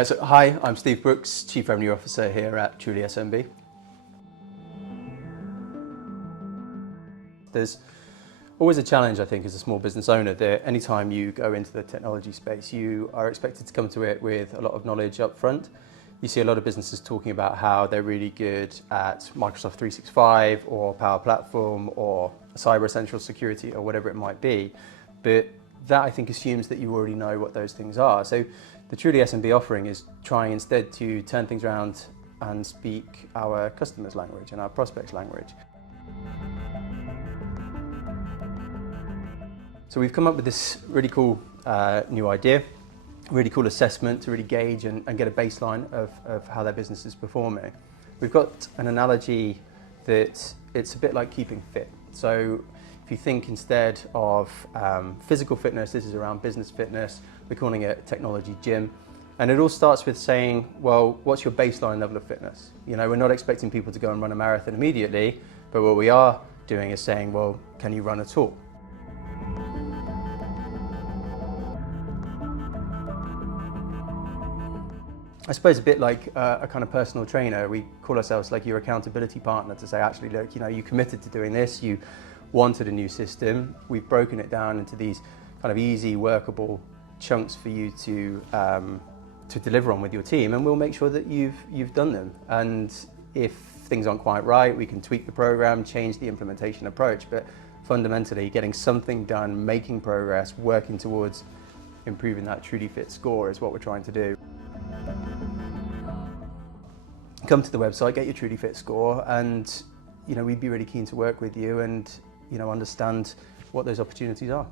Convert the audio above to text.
Yeah, so hi, I'm Steve Brooks, Chief Revenue Officer here at Truly SMB. There's always a challenge, I think, as a small business owner that anytime you go into the technology space, you are expected to come to it with a lot of knowledge up front. You see a lot of businesses talking about how they're really good at Microsoft 365 or Power Platform or Cyber Essential Security or whatever it might be. But that, I think, assumes that you already know what those things are. So the Truly SMB offering is trying instead to turn things around and speak our customers' language and our prospects' language. So we've come up with this really cool new idea, really cool assessment to really gauge and get a baseline of how their business is performing. We've got an analogy that it's a bit like keeping fit. So if you think instead of physical fitness, this is around business fitness, we're calling it technology gym. And it all starts with saying, well, what's your baseline level of fitness? You know, we're not expecting people to go and run a marathon immediately, but what we are doing is saying, well, can you run at all? I suppose a bit like a kind of personal trainer. We call ourselves like your accountability partner to say, actually, look, you know, you committed to doing this, you wanted a new system. We've broken it down into these kind of easy, workable chunks for you to deliver on with your team, and we'll make sure that you've done them. And if things aren't quite right, we can tweak the program, change the implementation approach, but fundamentally getting something done, making progress, working towards improving that Truly Fit score is what we're trying to do. Come to the website, get your Truly Fit score, and we'd be really keen to work with you and understand what those opportunities are.